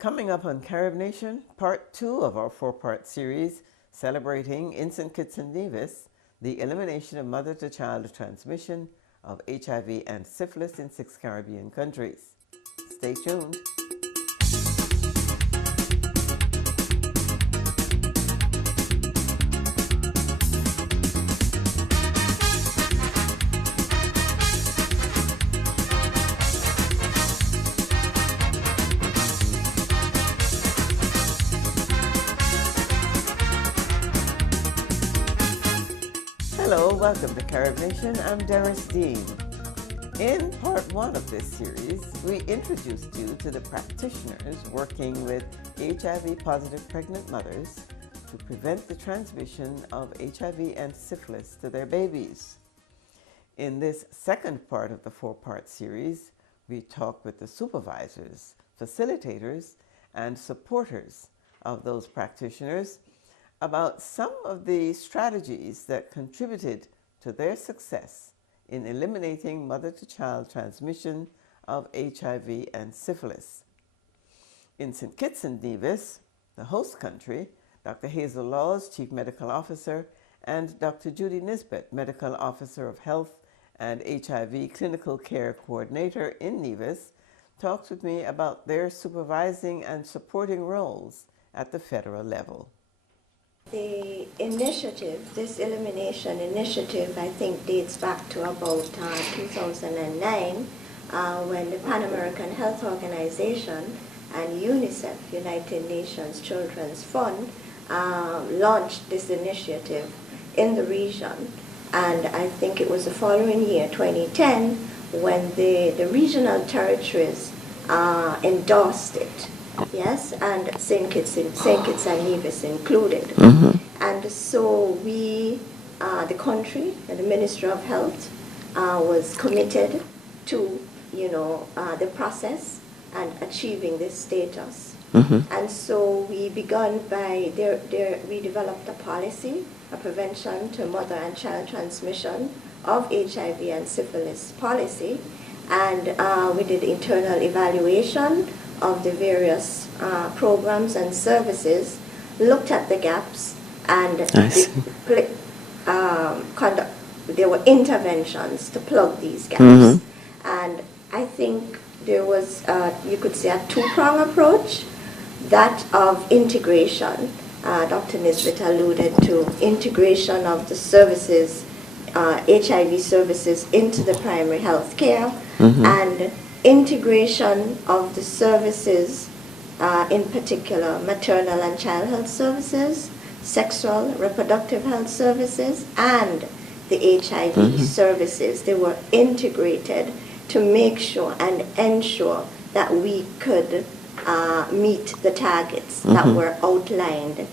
Coming up on Carib Nation, part 2 of our 4-part series celebrating in St. Kitts and Nevis the elimination of mother-to-child transmission of HIV and syphilis in 6 Caribbean countries. Stay tuned. Hello, welcome to Carib Nation. I'm Doris Dean. In part 1 of this series, we introduced you to the practitioners working with HIV-positive pregnant mothers to prevent the transmission of HIV and syphilis to their babies. In this second part of the 4-part series, we talk with the supervisors, facilitators, and supporters of those practitioners about some of the strategies that contributed to their success in eliminating mother-to-child transmission of HIV and syphilis. In St. Kitts and Nevis, the host country, Dr. HAZEL Laws, Chief Medical Officer, and Dr. JUDY NISBETT, Medical Officer of Health and HIV Clinical Care Coordinator in Nevis, talked with me about their supervising and supporting roles at the federal level. The initiative, this elimination initiative, I think dates back to about 2009 when the Pan American Health Organization and UNICEF, United Nations Children's Fund, launched this initiative in the region. And I think it was the following year, 2010, when the regional territories endorsed it. Yes, and St. Kitts and Nevis included. Mm-hmm. And so we, the country, and the Ministry of Health was committed to, the process and achieving this status. Mm-hmm. And so we began by, we developed a policy, a prevention to mother and child transmission of HIV and syphilis policy, and we did internal evaluation of the various programs and services, looked at the gaps, and there were interventions to plug these gaps. Mm-hmm. And I think there was, you could say, a two-prong approach, that of integration. Dr. Nisbett alluded to integration of the services, HIV services into the primary health care, mm-hmm. and integration of the services, in particular maternal and child health services, sexual reproductive health services, and the HIV mm-hmm. services. They were integrated to make sure and ensure that we could meet the targets mm-hmm. that were outlined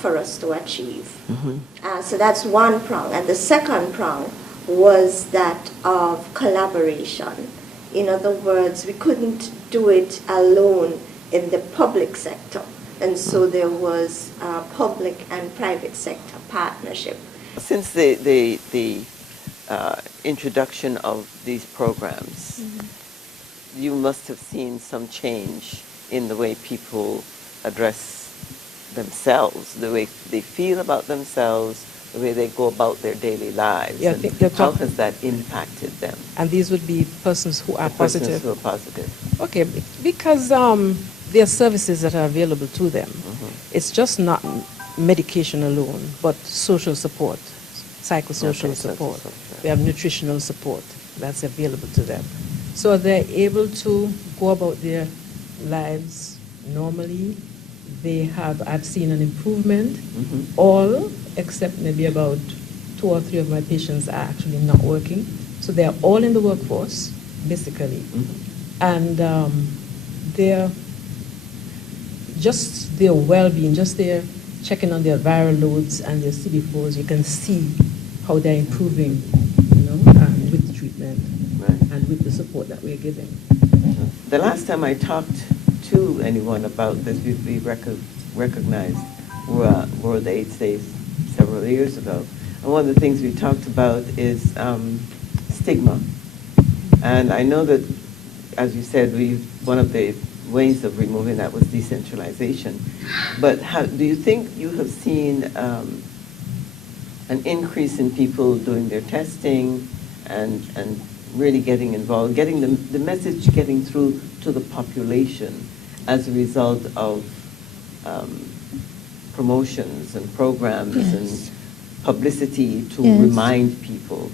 for us to achieve. Mm-hmm. So that's one prong. And the second prong was that of collaboration. In other words, we couldn't do it alone in the public sector. And so there was public and private sector partnership. Since the introduction of these programs, mm-hmm. you must have seen some change in the way people address themselves, the way they feel about themselves, the way they go about their daily lives. Yeah, and how has that impacted them? And these would be persons who are positive? Persons who are positive. Okay, because there are services that are available to them. Mm-hmm. It's just not medication alone, but social support, psychosocial support. We have nutritional support that's available to them. So they're able to go about their lives normally. I've seen an improvement, mm-hmm. all except maybe about 2 or 3 of my patients are actually not working. So they're all in the workforce, basically. Mm-hmm. And just their well-being, just their checking on their viral loads and their CD4s, you can see how they're improving, with the treatment and with the support that we're giving. The last time I talked to anyone about this, we recognized World AIDS Day several years ago. And one of the things we talked about is stigma. And I know that, as you said, one of the ways of removing that was decentralization. But how, do you think you have seen an increase in people doing their testing and really getting involved, getting the message getting through to the population as a result of promotions and programs and publicity to remind people,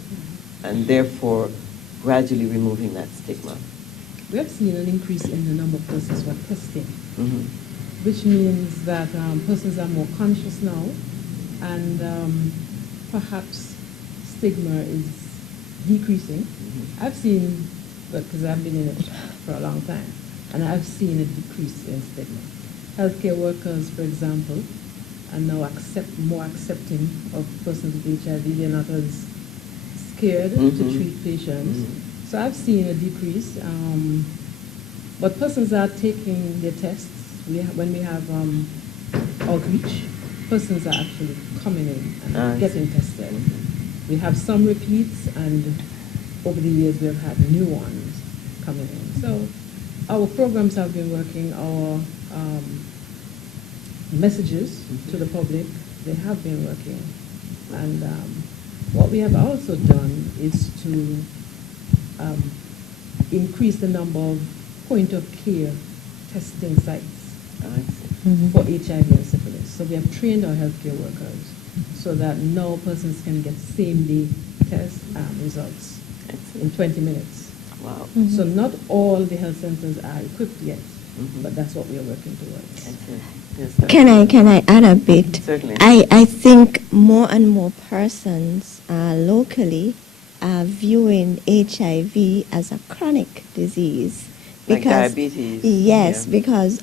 and therefore gradually removing that stigma? We have seen an increase in the number of persons who are testing, which means that persons are more conscious now, and perhaps stigma is decreasing. I've seen, because I've been in it for a long time, and I've seen a decrease in stigma. Healthcare workers, for example, are now more accepting of persons with HIV. They're not as scared to treat patients. So I've seen a decrease. But persons are taking their tests. When we have outreach, persons are actually coming in and getting tested. We have some repeats, and over the years we've had new ones coming in. So our programs have been working. Our messages to the public, they have been working. And what we have also done is to increase the number of point-of-care testing sites for HIV and syphilis. So we have trained our healthcare workers so that now persons can get same-day test results in 20 minutes. Wow. So not all the health centers are equipped yet, but that's what we are working towards. Yes, Can I add a bit? Certainly. I think more and more persons locally are viewing HIV as a chronic disease. Like diabetes. Yes, because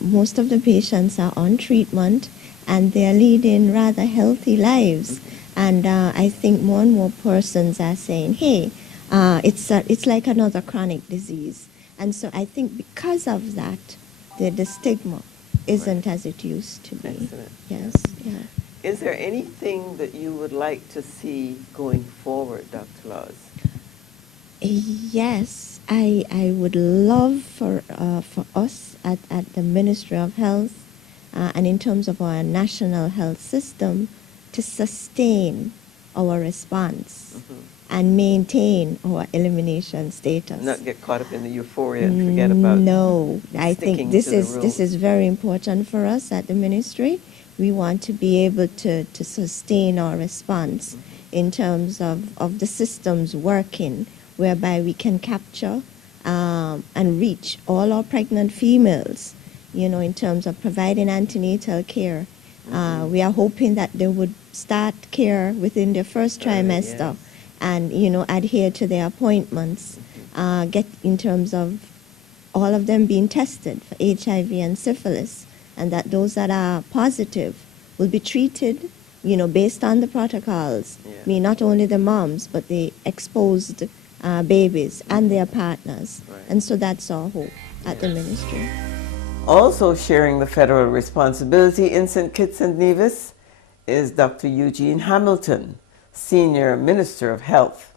most of the patients are on treatment and they're leading rather healthy lives. And I think more and more persons are saying, hey, it's like another chronic disease. And so I think because of that, the stigma isn't as it used to be. Excellent. Yes, yeah. Is there anything that you would like to see going forward, Dr. Laws? Yes, I would love for us at the Ministry of Health and in terms of our national health system to sustain our response and maintain our elimination status. Not get caught up in the euphoria and forget about. No, I think this is is very important for us at the ministry. We want to be able to sustain our response in terms of the systems working, whereby we can capture and reach all our pregnant females, in terms of providing antenatal care. We are hoping that they would start care within their first trimester and, adhere to their appointments, get in terms of all of them being tested for HIV and syphilis, and that those that are positive will be treated, based on the protocols. I mean, not only the moms, but the exposed babies and their partners. Right. And so that's our hope at the ministry. Also sharing the federal responsibility in St. Kitts and Nevis is Dr. Eugene Hamilton, Senior Minister of Health.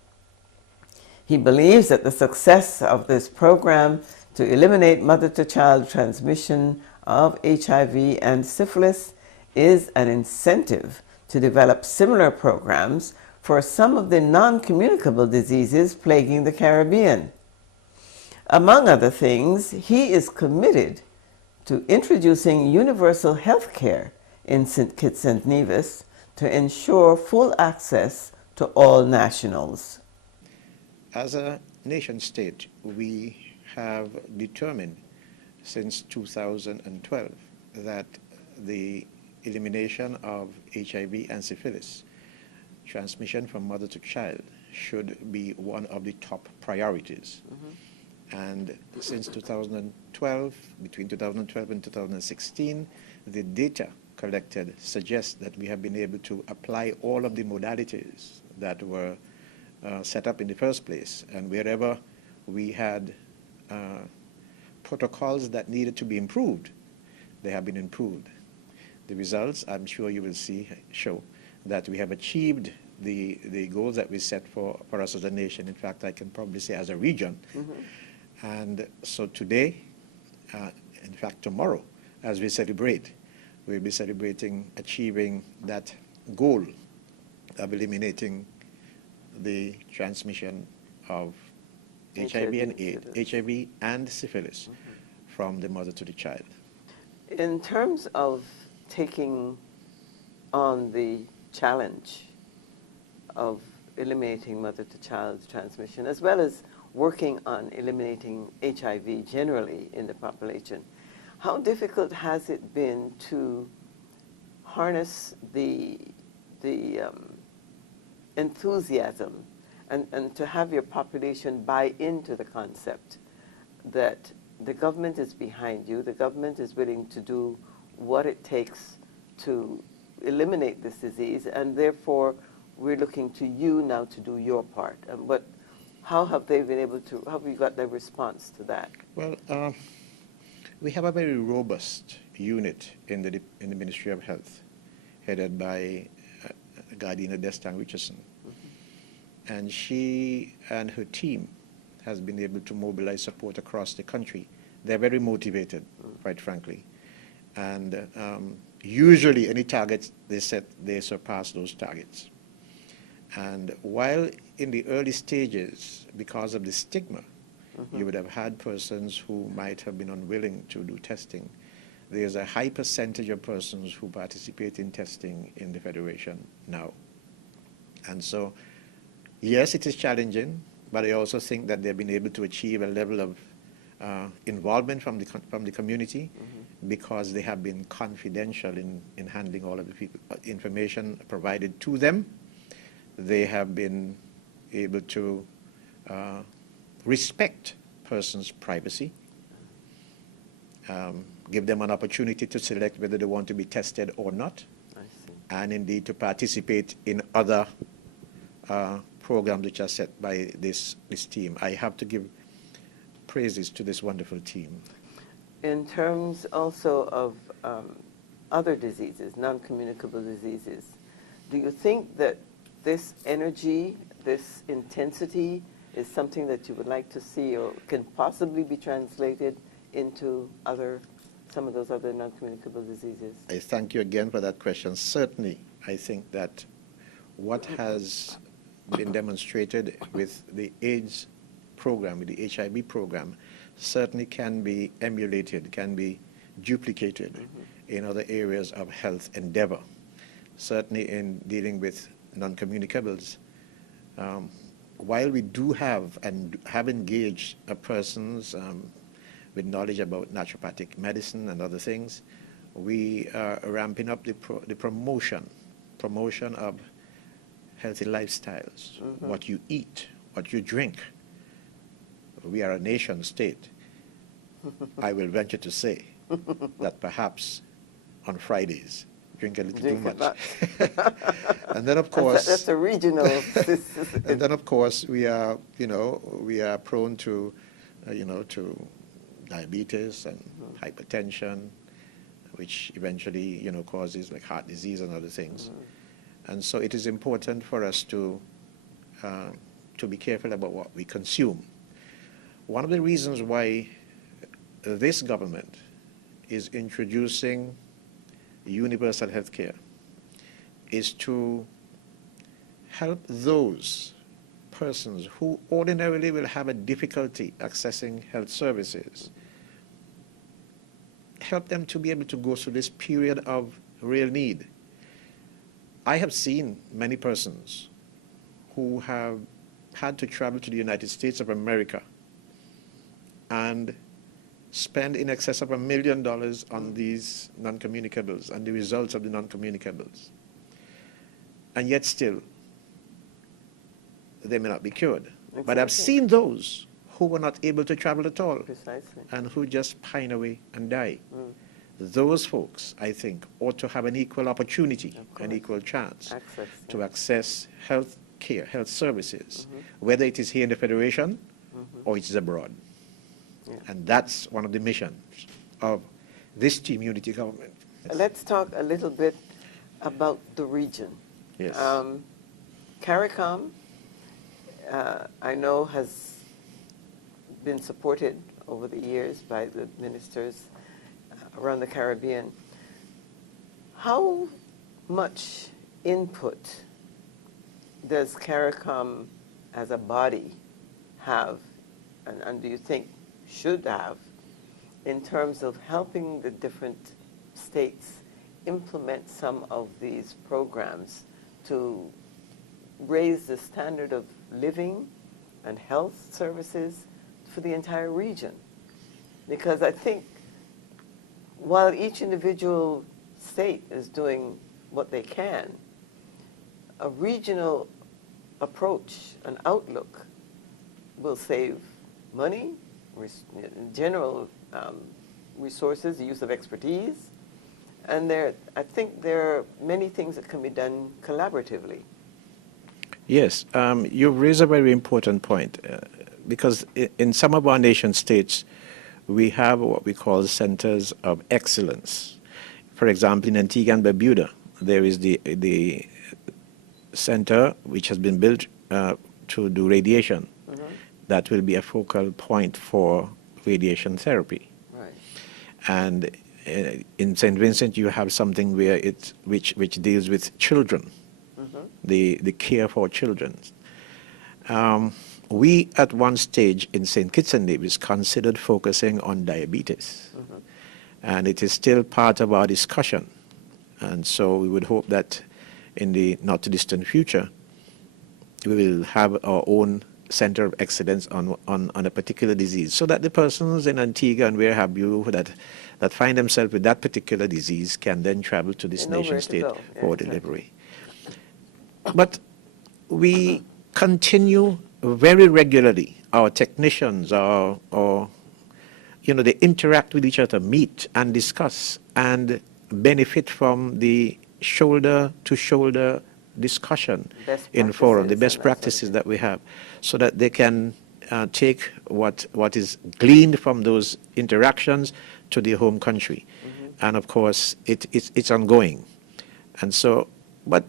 He believes that the success of this program to eliminate mother-to-child transmission of HIV and syphilis is an incentive to develop similar programs for some of the non-communicable diseases plaguing the Caribbean. Among other things, he is committed to introducing universal health care in St. Kitts and Nevis to ensure full access to all nationals. As a nation state, we have determined since 2012 that the elimination of HIV and syphilis, transmission from mother to child, should be one of the top priorities. And since 2012, between 2012 and 2016, the data collected suggests that we have been able to apply all of the modalities that were set up in the first place. And wherever we had protocols that needed to be improved, they have been improved. The results, I'm sure you will see, show that we have achieved the goals that we set for us as a nation. In fact, I can probably say as a region. And so today, in fact, tomorrow, as we celebrate, we'll be celebrating achieving that goal of eliminating the transmission of HIV and syphilis from the mother to the child. In terms of taking on the challenge of eliminating mother-to-child transmission, as well as working on eliminating HIV generally in the population, how difficult has it been to harness the enthusiasm and to have your population buy into the concept that the government is behind you, the government is willing to do what it takes to eliminate this disease, and therefore we're looking to you now to do your part? And how have they been able to, how have you got their response to that? Well, we have a very robust unit in the Ministry of Health, headed by Gardina Destang Richardson. And she and her team has been able to mobilize support across the country. They're very motivated, quite frankly. And usually any targets they set, they surpass those targets. And while in the early stages, because of the stigma, you would have had persons who might have been unwilling to do testing, there's a high percentage of persons who participate in testing in the Federation now. And so, yes, it is challenging, but I also think that they've been able to achieve a level of involvement from the community because they have been confidential in handling all of the information provided to them. They have been able to respect persons' privacy, give them an opportunity to select whether they want to be tested or not, and indeed to participate in other programs which are set by this team. I have to give praises to this wonderful team. In terms also of other diseases, non-communicable diseases, do you think that this energy, this intensity is something that you would like to see or can possibly be translated into some of those other non-communicable diseases? I thank you again for that question. Certainly, I think that what has been demonstrated with the AIDS program, with the HIV program, certainly can be emulated, can be duplicated in other areas of health endeavor. Certainly in dealing with non-communicables, while we do have and have engaged persons with knowledge about naturopathic medicine and other things, we are ramping up the promotion of healthy lifestyles, what you eat, what you drink. We are a nation state. I will venture to say that perhaps on Fridays, drink a little too much. And then of course that's a regional. And then of course we are prone to to diabetes and hypertension, which eventually causes like heart disease and other things. And so it is important for us to be careful about what we consume. One of the reasons why this government is introducing universal health care is to help those persons who ordinarily will have a difficulty accessing health services, help them to be able to go through this period of real need. I have seen many persons who have had to travel to the United States of America and spend in excess of $1 million on these non-communicables and the results of the non-communicables. And yet still, they may not be cured. Exactly. But I've seen those who were not able to travel at all. Precisely. And who just pine away and die. Those folks, I think, ought to have an equal opportunity, an equal chance to access health care, health services, whether it is here in the Federation or it is abroad. Yeah. And that's one of the missions of this team unity government. Yes. Let's talk a little bit about the region. Yes. CARICOM, I know, has been supported over the years by the ministers around the Caribbean. How much input does CARICOM as a body have, and do you think should have, in terms of helping the different states implement some of these programs to raise the standard of living and health services for the entire region? Because I think while each individual state is doing what they can, a regional approach, an outlook, will save money, general resources, the use of expertise, and I think there are many things that can be done collaboratively. Yes, you raise a very important point because in some of our nation states, we have what we call centers of excellence. For example, in Antigua and Barbuda, there is the center which has been built to do radiation. That will be a focal point for radiation therapy. Right. And in St. Vincent, you have something where which deals with children, the care for children. We, at one stage in St. Kitts and Nevis, considered focusing on diabetes. And it is still part of our discussion. And so we would hope that in the not-too-distant future, we will have our own center of excellence on a particular disease, so that the persons in Antigua and where have you that find themselves with that particular disease can then travel to this nation state for delivery. But we continue very regularly. Our technicians, they interact with each other, meet and discuss, and benefit from the shoulder-to-shoulder discussion in forum, the best practices that we have, so that they can take what is gleaned from those interactions to their home country. And of course, it's ongoing. And so, but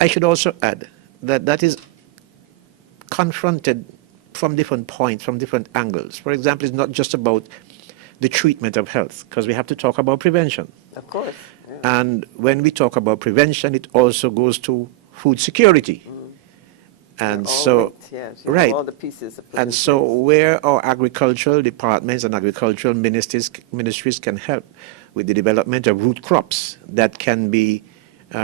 I should also add that is confronted from different points, from different angles. For example, it's not just about the treatment of health, because we have to talk about prevention. Of course. Yeah. And when we talk about prevention, it also goes to food security. And so, right. All the pieces and so where our agricultural departments and agricultural ministries can help with the development of root crops that can be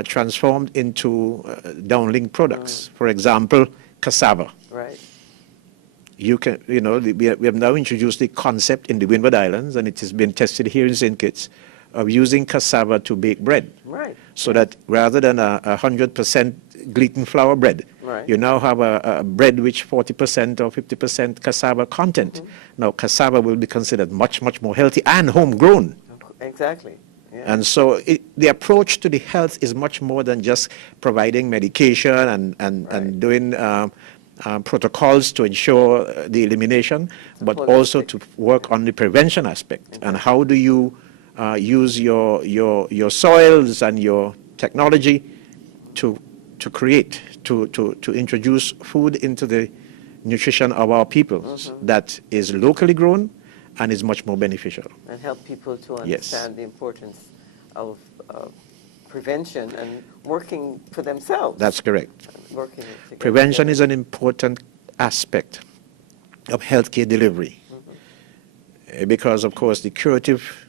transformed into downlink products. For example, cassava. Right. We have now introduced the concept in the Windward Islands, and it has been tested here in St. Kitts, of using cassava to bake bread. Right. So that rather than a 100% gluten flour bread, you now have a bread which 40% or 50% cassava content. Now, cassava will be considered much, much more healthy and homegrown. Exactly. Yeah. And so the approach to the health is much more than just providing medication and doing protocols to ensure the elimination, but also to work on the prevention aspect. And how do you use your soils and your technology to create, to introduce food into the nutrition of our peoples that is locally grown and is much more beneficial. And help people to understand the importance of prevention and working for themselves. That's correct. Working Prevention is an important aspect of healthcare delivery because, of course, the curative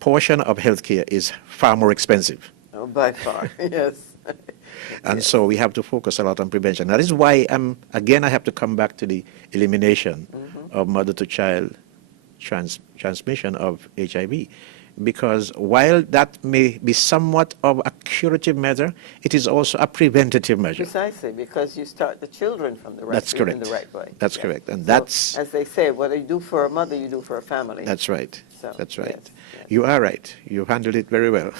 portion of healthcare is far more expensive. Oh, by far, yes. And so we have to focus a lot on prevention. That is why, again, I have to come back to the elimination of mother-to-child transmission of HIV. Because while that may be somewhat of a curative measure, it is also a preventative measure. Precisely, because you start the children from the right, in the right way. That's correct. And that's... As they say, what you do for a mother, you do for a family. That's right. So, that's right. Yes. You are right. You handled it very well.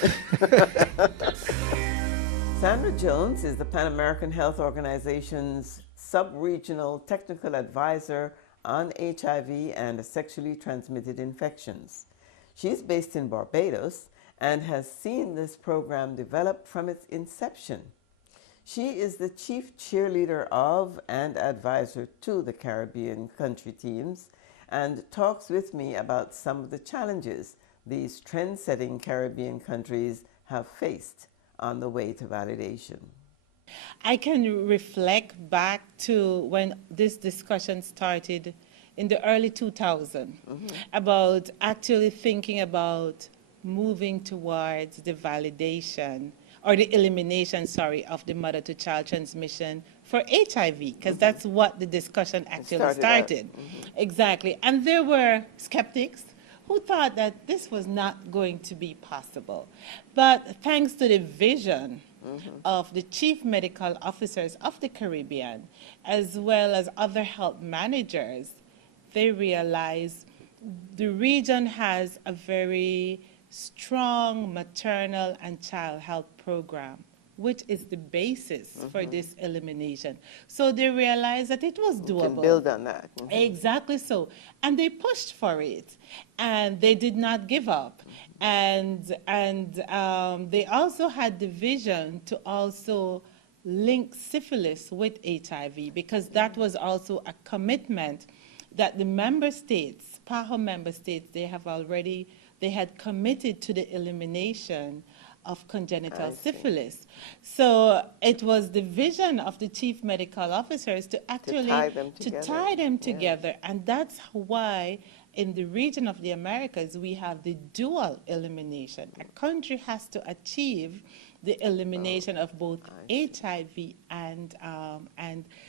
Sandra Jones is the Pan American Health Organization's sub-regional technical advisor on HIV and sexually transmitted infections. She's based in Barbados and has seen this program develop from its inception. She is the chief cheerleader of and advisor to the Caribbean country teams and talks with me about some of the challenges these trend-setting Caribbean countries have faced on the way to validation. I can reflect back to when this discussion started in the early 2000s about actually thinking about moving towards the validation or the elimination, sorry, of the mother-to-child transmission for HIV, because that's what the discussion actually started. Exactly. And there were skeptics who thought that this was not going to be possible. But thanks to the vision of the chief medical officers of the Caribbean, as well as other health managers, they realized the region has a very strong maternal and child health program, which is the basis for this elimination. So they realized that it was doable. You can build on that. Exactly so. And they pushed for it, and they did not give up. And they also had the vision to also link syphilis with HIV, because that was also a commitment that the member states, PAHO member states, they had committed to the elimination of congenital syphilis. So it was the vision of the chief medical officers to actually tie them together. And that's why in the region of the Americas we have the dual elimination. A country has to achieve the elimination of both HIV and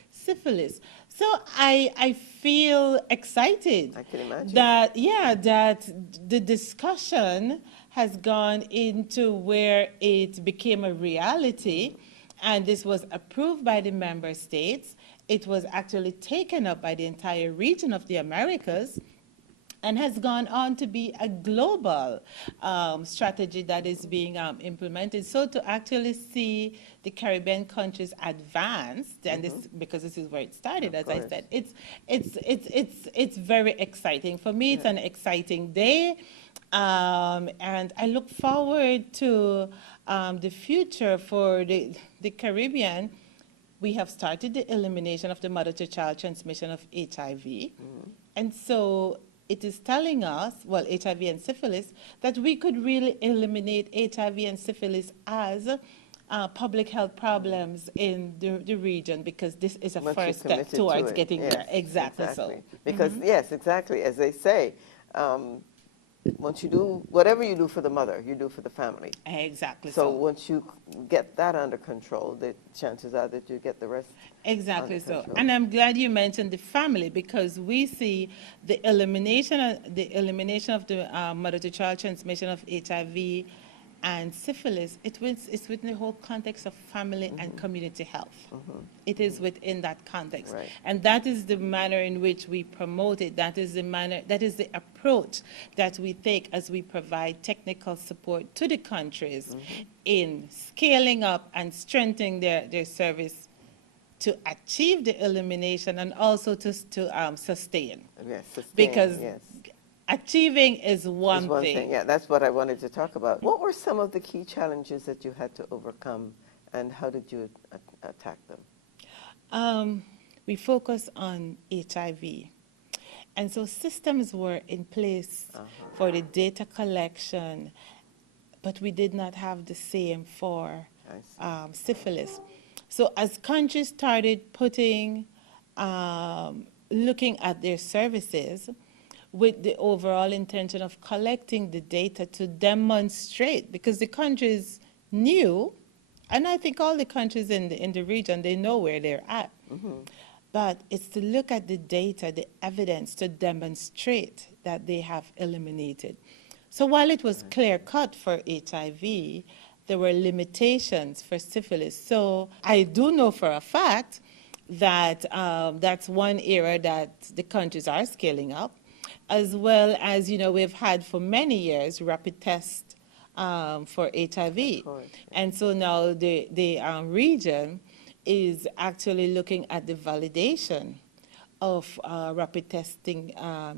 syphilis. So I feel excited. I can imagine. That the discussion has gone into where it became a reality, and this was approved by the member states. It was actually taken up by the entire region of the Americas, and has gone on to be a global strategy that is being implemented. So to actually see the Caribbean countries advanced, and this, because this is where it started, as I said, it's very exciting. For me, it's an exciting day, and I look forward to the future for the Caribbean. We have started the elimination of the mother-to-child transmission of HIV, and so it is telling us, well, HIV and syphilis, that we could really eliminate HIV and syphilis as public health problems in the region, because this is a first step towards getting there. Exactly so. Because, yes, exactly, as they say, once you do, whatever you do for the mother, you do for the family. Exactly so. Once you get that under control, the chances are that you get the rest Exactly under so. control. And I'm glad you mentioned the family, because we see the elimination of the mother-to-child transmission of HIV and syphilis. It's within the whole context of family and community health. It is within that context. Right. And that is the manner in which we promote it. That is the approach that we take as we provide technical support to the countries in scaling up and strengthening their service to achieve the elimination, and also to sustain. Yes, sustain, because yes. Achieving is one thing. Yeah, that's what I wanted to talk about. What were some of the key challenges that you had to overcome, and how did you attack them? We focus on HIV. And so systems were in place for the data collection, but we did not have the same for syphilis. So as countries started looking at their services with the overall intention of collecting the data to demonstrate, because the countries knew, and I think all the countries in the region, they know where they're at. But it's to look at the data, the evidence, to demonstrate that they have eliminated. So while it was clear-cut for HIV, there were limitations for syphilis. So I do know for a fact that that's one area that the countries are scaling up, as well as, we've had for many years rapid tests for HIV. And so now the region is actually looking at the validation of rapid testing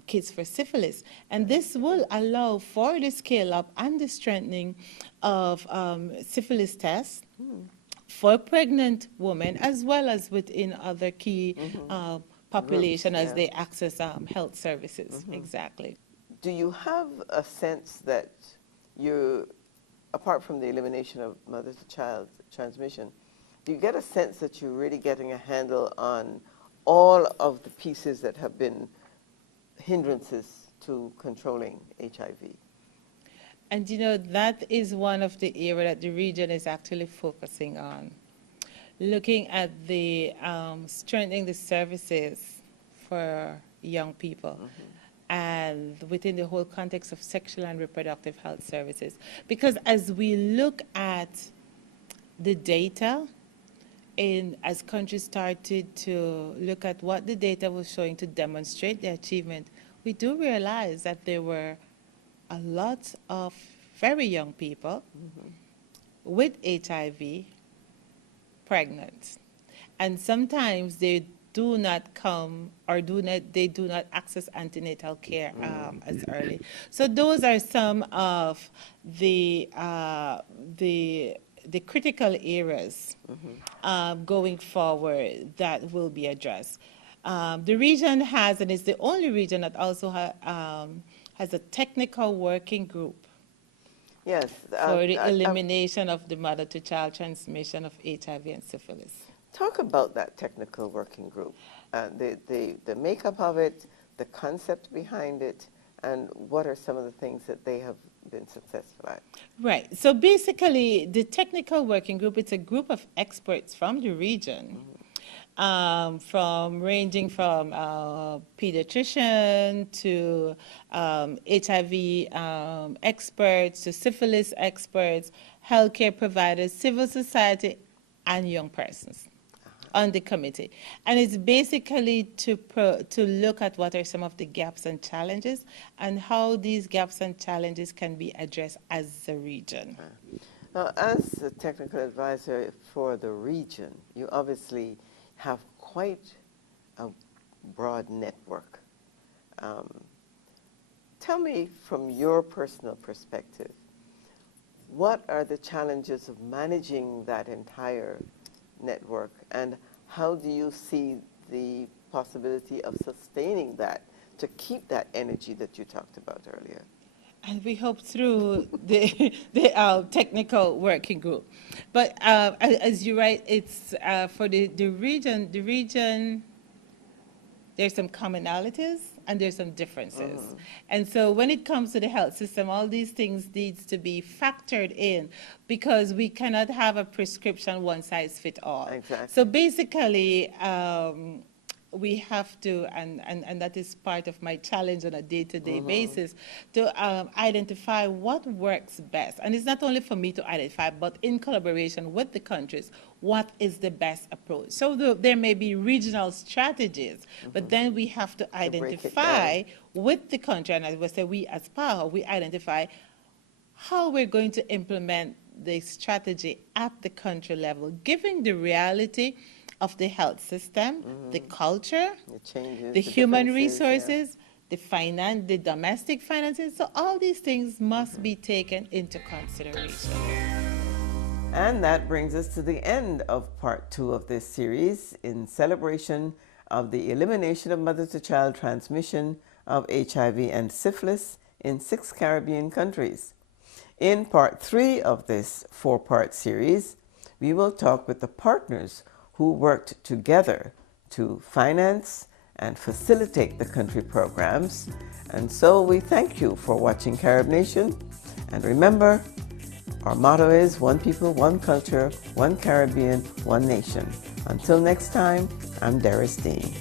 kits for syphilis. And this will allow for the scale-up and the strengthening of syphilis tests for pregnant women, as well as within other key population as yeah. they access health services. Exactly. Do you have a sense that you, apart from the elimination of mother-to-child transmission, do you get a sense that you're really getting a handle on all of the pieces that have been hindrances to controlling HIV? And you know, that is one of the areas that the region is actually focusing on. Looking at the strengthening the services for young people. And within the whole context of sexual and reproductive health services. Because as we look at the data, as countries started to look at what the data was showing to demonstrate the achievement, we do realize that there were a lot of very young people with HIV pregnant. And sometimes they do not come or they do not access antenatal care as early. So those are some of the critical areas going forward that will be addressed. The region has, and is the only region that also has a technical working group Yes. for the elimination of the mother-to-child transmission of HIV and syphilis. Talk about that technical working group, the makeup of it, the concept behind it, and what are some of the things that they have been successful at? Right. So basically, the technical working group, it's a group of experts from the region, ranging from pediatrician to HIV experts to syphilis experts, healthcare providers, civil society, and young persons on the committee. And it's basically to look at what are some of the gaps and challenges and how these gaps and challenges can be addressed as a region. Now, as a technical advisor for the region, you obviously have quite a broad network. Tell me from your personal perspective, what are the challenges of managing that entire network, and how do you see the possibility of sustaining that to keep that energy that you talked about earlier? And we hope through the technical working group. But as you're right, it's for the region, there's some commonalities and there's some differences. And so when it comes to the health system, all these things needs to be factored in because we cannot have a prescription one size fit all. Exactly. So basically, we have to, and that is part of my challenge on a day-to-day basis, to identify what works best. And it's not only for me to identify, but in collaboration with the countries, what is the best approach. So there may be regional strategies, but then we have to identify with the country, and as we say, we as PAHO, we identify how we're going to implement the strategy at the country level, given the reality of the health system, the culture, the human resources, the domestic finances. So all these things must be taken into consideration. And that brings us to the end of part 2 of this series in celebration of the elimination of mother-to-child transmission of HIV and syphilis in 6 Caribbean countries. In part 3 of this 4-part series, we will talk with the partners who worked together to finance and facilitate the country programs. And so we thank you for watching Carib Nation. And remember, our motto is one people, one culture, one Caribbean, one nation. Until next time, I'm Doris Dean.